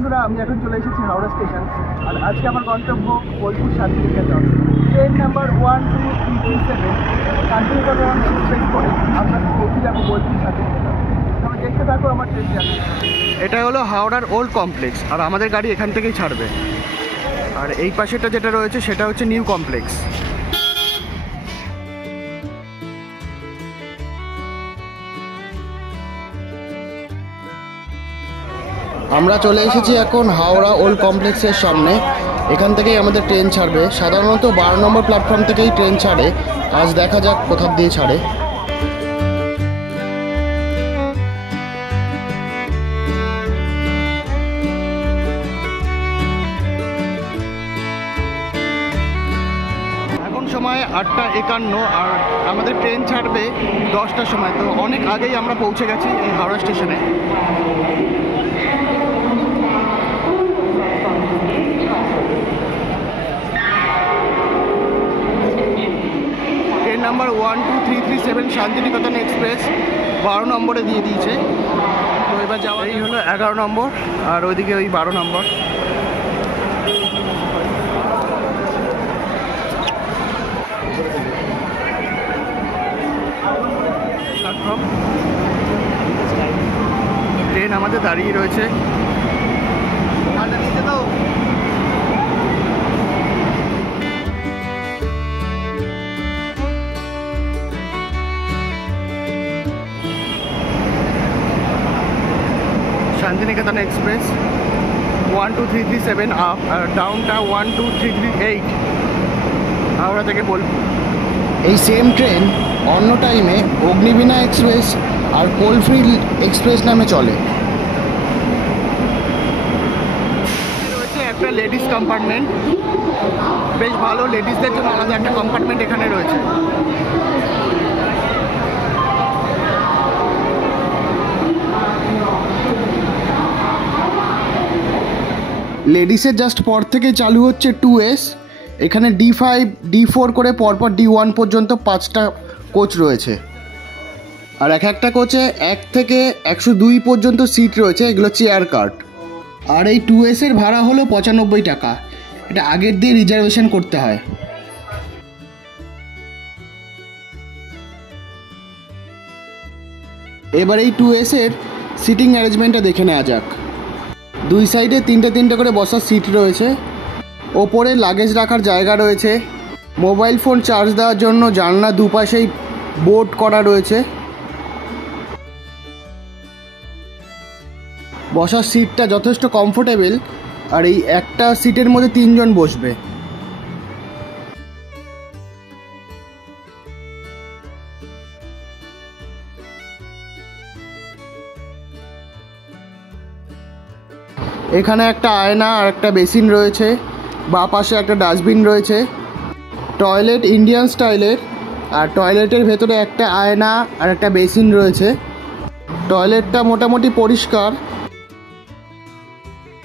বন্ধুরা, আমি এখন চলে এসেছি হাওড়া স্টেশন। আর আজকে আমার গন্তব্য Bolpur Santiniketan. Train number 12337 Santiniketan express করে আপনাকে পৌঁছে যাবো বোলপুর শান্তিনিকেতন। তবে দেখতে থাকো আমার ট্রেন জার্নি। এটা হলো হাওড়ার ওল্ড কমপ্লেক্স, আর আমাদের গাড়ি এখান থেকেই ছাড়বে। আর এই পাশেটা যেটা রয়েছে সেটা হচ্ছে নিউ কমপ্লেক্স। আমরা চলে এসেছি এখন হাওড়া ওল্ড কমপ্লেক্সের সামনে। এখান থেকেই আমাদের ট্রেন ছাড়বে। সাধারণত 12 নম্বর প্ল্যাটফর্ম থেকেই ট্রেন ছাড়ে। আজ দেখা যাক কোথা দিয়ে ছাড়ে। এখন সময় 8:51 আর আমাদের ট্রেন ছাড়বে 10টার সময়। তো অনেক আগেই আমরা পৌঁছে গেছি এই হাওড়া স্টেশনে। ট্রেন নাম্বার 12337 শান্তিনিকেতন এক্সপ্রেস 12 নম্বরে দিয়ে দিয়েছে। তো এবার যাওয়া, এই হলো 11 নম্বর আর ওইদিকে ওই 12 নম্বর। প্ল্যাটফর্ম, ট্রেন আমাদের দাঁড়িয়ে রয়েছে। শান্তিনিকেতন এক্সপ্রেস 12337 আপ, আর ডাউনটা 12338 হাওড়া থেকে বোলপুর। এই সেম ট্রেন অন্য টাইমে অগ্নিবীণা এক্সপ্রেস আর কোলফিল্ড এক্সপ্রেস নামে চলে। রয়েছে একটা লেডিস কম্পার্টমেন্ট, বেশ ভালো। লেডিসদের জন্য আলাদা একটা কম্পার্টমেন্ট এখানে রয়েছে। লেডিসের জাস্ট পর থেকে চালু হচ্ছে 2S। এখানে D5 D4 করে পরপর D1 পর্যন্ত 5টা কোচ রয়েছে। আর এক একটা কোচে 1 থেকে 102 পর্যন্ত সিট রয়েছে। এগুলো চেয়ার কার্ট। আর এই 2S এর ভাড়া হলো 95 টাকা। এটা আগের দিয়ে রিজার্ভেশন করতে হয়। এবার এই 2S এর সিটিং অ্যারেঞ্জমেন্টটা দেখে নেওয়া যাক। দুই সাইডে 3টে করে বসার সিট রয়েছে। ওপরে লাগেজ রাখার জায়গা রয়েছে। মোবাইল ফোন চার্জ দেওয়ার জন্য জানলা দুপাশেই বোর্ড করা রয়েছে। বসার সিটটা যথেষ্ট কমফোর্টেবল। আর এই একটা সিটের মধ্যে 3 জন বসবে। এখানে একটা আয়না আর একটা বেসিন রয়েছে। বাঁ পাশে একটা ডাস্টবিন রয়েছে। টয়লেট ইন্ডিয়ান স্টাইলের, আর টয়লেটের ভেতরে একটা আয়না আর একটা বেসিন রয়েছে। টয়লেটটা মোটামুটি পরিষ্কার।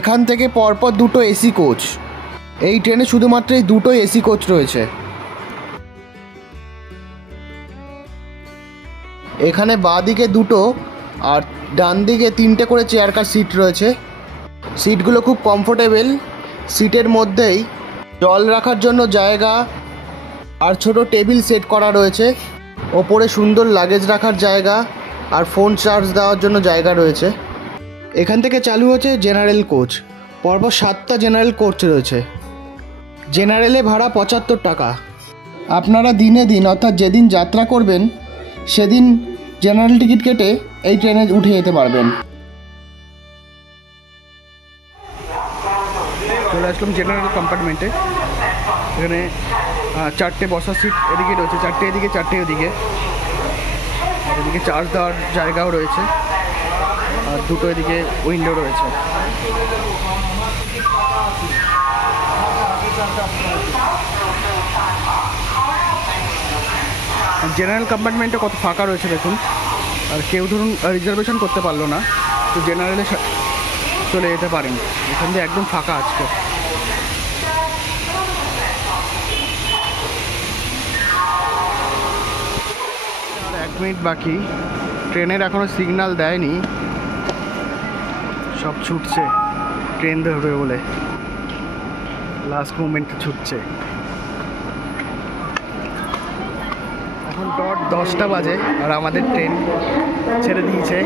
এখান থেকে পরপর 2টো এসি কোচ। এই ট্রেনে শুধুমাত্র এই 2টো এসি কোচ রয়েছে। এখানে বাঁ দিকে 2টো আর ডান দিকে 3টে করে চেয়ার কার সিট রয়েছে। সিটগুলো খুব কমফোর্টেবল। সিটের মধ্যেই জল রাখার জন্য জায়গা আর ছোট টেবিল সেট করা রয়েছে। ওপরে সুন্দর লাগেজ রাখার জায়গা আর ফোন চার্জ দেওয়ার জন্য জায়গা রয়েছে। এখান থেকে চালু হচ্ছে জেনারেল কোচ। পরপর 7টা জেনারেল কোচ রয়েছে। জেনারেলে ভাড়া 75 টাকা। আপনারা দিনে দিন অর্থাৎ যেদিন যাত্রা করবেন সেদিন জেনারেল টিকিট কেটে এই ট্রেনে উঠে যেতে পারবেন। চলে আসলাম জেনারেল কম্পার্টমেন্টে। এখানে 4টে বসার সিট এদিকে রয়েছে, 4টে এদিকে 4টে ওদিকে। আর এদিকে চার্জ দেওয়ার জায়গাও রয়েছে, আর 2টো এদিকে উইন্ডো রয়েছে। জেনারেল কম্পার্টমেন্টে কত ফাঁকা রয়েছে দেখুন। আর কেউ ধরুন রিজার্ভেশন করতে পারলো না, তো জেনারেলে চলে যেতে পারেন। এখান দিয়ে একদম ফাঁকা আজকে। আর 1 মিনিট বাকি। ট্রেনের এখনো সিগন্যাল দেয়নি, সব ছুটছে। ট্রেন ধরবে বলে লাস্ট মোমেন্টে ছুটছে। এখন ডট 10টা বাজে আর আমাদের ট্রেন ছেড়ে দিয়েছে।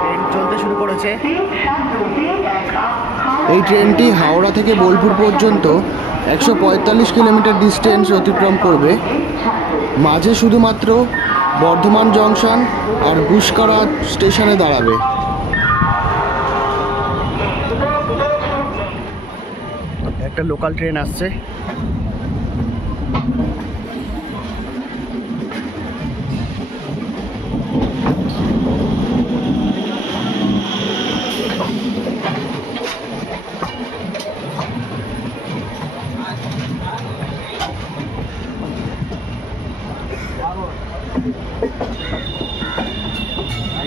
ট্রেন চলতে শুরু করেছে। এই ট্রেনটি হাওড়া থেকে বোলপুর পর্যন্ত 145 কিলোমিটার ডিস্টেন্স অতিক্রম করবে। মাঝে শুধুমাত্র বর্ধমান জংশন আর গুসকরা স্টেশনে দাঁড়াবে। একটা লোকাল ট্রেন আসছে।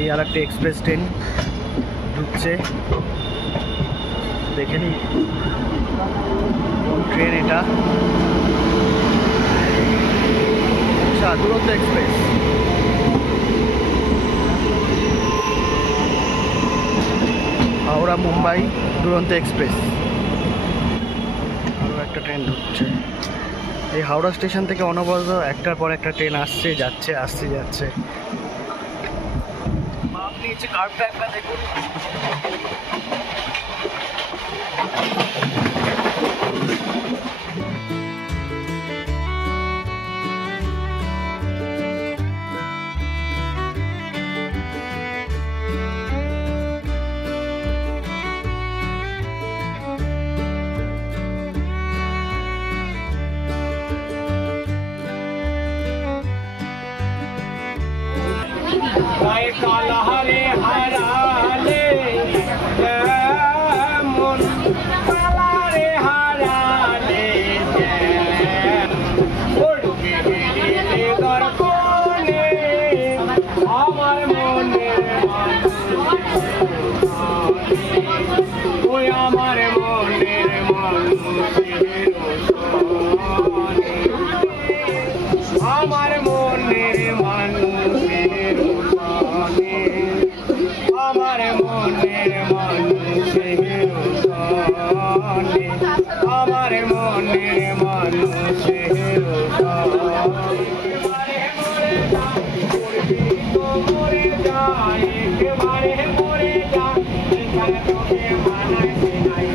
এই আর একটা এক্সপ্রেস ট্রেন ঢুকছে, দেখে নি কোন ট্রেন এটা। আচ্ছা, দুরন্ত এক্সপ্রেস। হাওড়া মুম্বাই দুরন্ত এক্সপ্রেস। আরও একটা ট্রেন ঢুকছে। এই হাওড়া স্টেশন থেকে অনবরত একটার পর একটা ট্রেন আসছে যাচ্ছে, আসছে যাচ্ছে। আপনি কার্ভটা একবার দেখুন। काला हरे हराले मन काला रे हराले उड़के गेले दर्पणे আমার মনে ওই আমার মনের মানুষের আমার মনের মানুষের আমার মনের মানুষের আমার মনের মানুষের মরে যায় একেবারে মরে যায় এখানে তোকে মানাইতে নাই।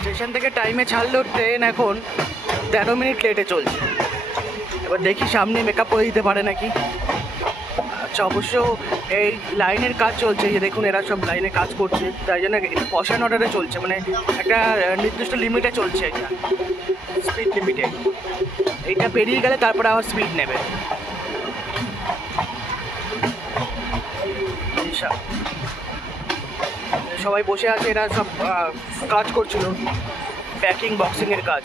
স্টেশন থেকে টাইমে ছাড়লেও ট্রেন এখন 13 মিনিট লেটে চলছে। এবার দেখি সামনে মেকআপ করে দিতে পারে নাকি। আচ্ছা, অবশ্য এই লাইনের কাজ চলছে, যে দেখুন এরা সব লাইনে কাজ করছে, তাই জন্য কশন অর্ডারে চলছে, মানে একটা নির্দিষ্ট লিমিটে চলছে। এটা স্পিড লিমিটে, এইটা পেরিয়ে গেলে তারপরে আবার স্পিড নেবে। সবাই বসে আছে, এরা সব কাজ করছিল, প্যাকিং বক্সিংয়ের কাজ।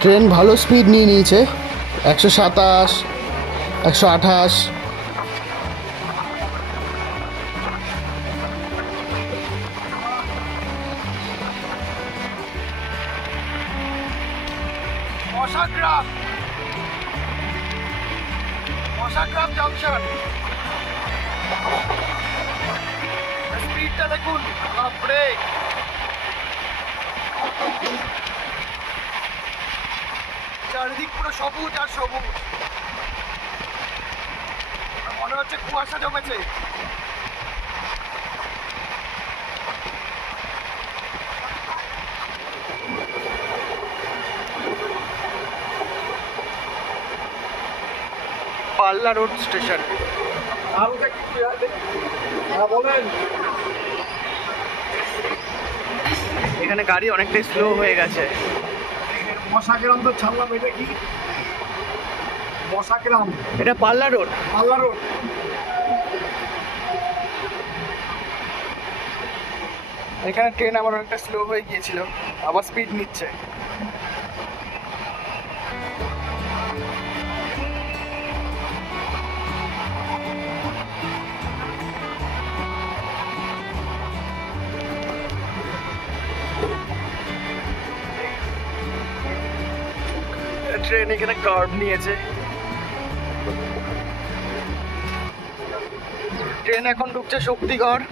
ট্রেন ভালো স্পিড নিয়ে নিয়েছে, 127, 128। মশাগ্রাম জংশন। স্পিডটা দেখুন, বাপরে। চারিদিক পুরো সবুজ আর সবুজ, মনে হচ্ছে কুয়াশা জমেছে। পাল্লা রোড স্টেশন। বলেন, এখানে গাড়ি অনেকটাই স্লো হয়ে গেছে। মশাগ্রাম তো ছাড়লাম, এটা কি মশাগ্রাম? এটা পাল্লা রোড। পাল্লা রোড। এখানে ট্রেন আমার অনেকটা স্লো হয়ে গিয়েছিল, আবার স্পিড নিচ্ছে। ট্রেন এখানে কার্ভ নিয়েছে। ট্রেন এখন ঢুকছে শক্তিগড়।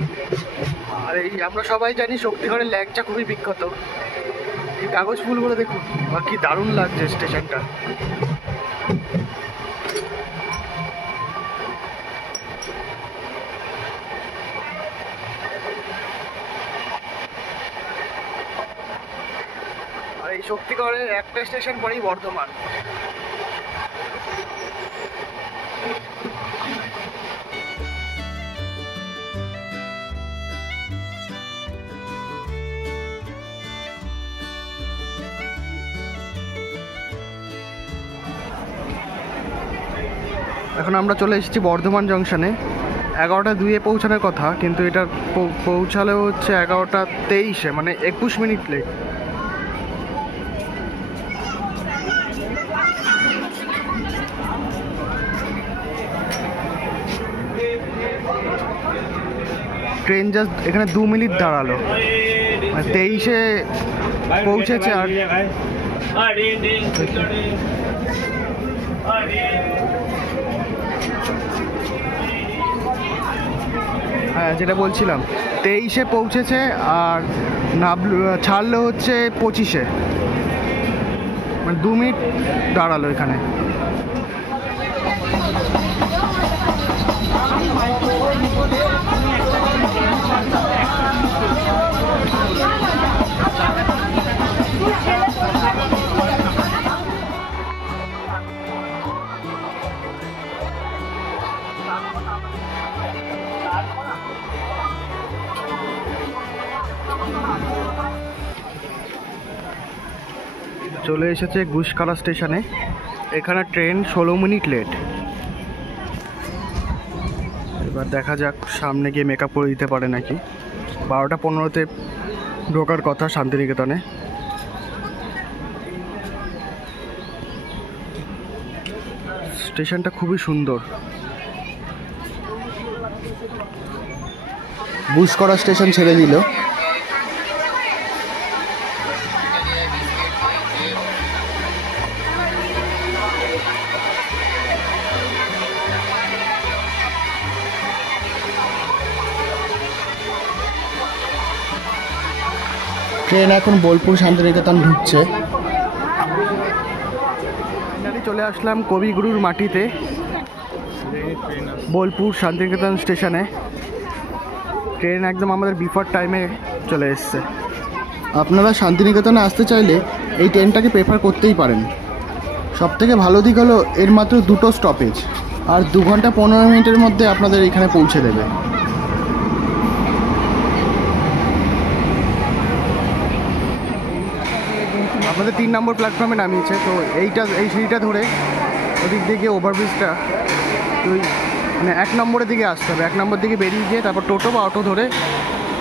আর এই আমরা সবাই জানি শক্তিগড়ের ল্যাংচা খুবই বিখ্যাত। এই কাগজ ফুলগুলো দেখুন, বা কি দারুণ লাগছে স্টেশনটা। আর এই শক্তিগড়ের একটা স্টেশন পরেই বর্ধমান। এখন আমরা চলে এসেছি বর্ধমান জংশনে। 11টা 2-এ পৌঁছানোর কথা, কিন্তু এটা পৌঁছালে হচ্ছে 11টা 23-এ, মানে 21 মিনিট লেট। ট্রেন জাস্ট এখানে 2 মিনিট দাঁড়ালো, মানে 23-এ পৌঁছেছে। আর হ্যাঁ, যেটা বলছিলাম, 23-এ পৌঁছেছে আর ছাড়লো হচ্ছে 25-এ, মানে 2 মিনিট দাঁড়ালো এখানে। চলে এসেছে গুশকারা স্টেশনে। এখানে ট্রেন 16 মিনিট লেট। এবার দেখা যাক সামনে গিয়ে মেকআপ করে দিতে পারে নাকি। 12টা 15-তে ঢোকার কথা শান্তিনিকেতনে। স্টেশনটা খুবই সুন্দর। গুশকারা স্টেশন ছেড়ে দিল। ট্রেন এখন বোলপুর শান্তিনিকেতন ঢুকছে। চলে আসলাম কবিগুরুর মাটিতে, বোলপুর শান্তিনিকেতন স্টেশনে। ট্রেন একদম আমাদের বিফোর টাইমে চলে এসছে। আপনারা শান্তিনিকেতনে আসতে চাইলে এই ট্রেনটাকে প্রেফার করতেই পারেন। সবথেকে ভালো দিক হলো এর মাত্র 2টো স্টপেজ, আর 2 ঘন্টা 15 মিনিটের মধ্যে আপনাদের এখানে পৌঁছে দেবে। আমাদের 3 নম্বর প্ল্যাটফর্মে নামিয়েছে। তো এই সিঁড়িটা ধরে ওদিক দিকে ওভারব্রিজটা মানে 1 নম্বরের দিকে আসতে হবে। 1 নম্বর দিকে বেরিয়ে গিয়ে তারপর টোটো বা অটো ধরে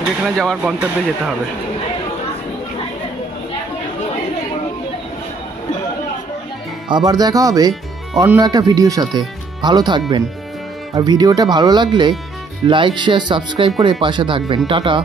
যেখানে যাওয়ার গন্তব্যে যেতে হবে। আবার দেখা হবে অন্য একটা ভিডিওর সাথে। ভালো থাকবেন। আর ভিডিওটা ভালো লাগলে লাইক, শেয়ার, সাবস্ক্রাইব করে পাশে থাকবেন। টাটা।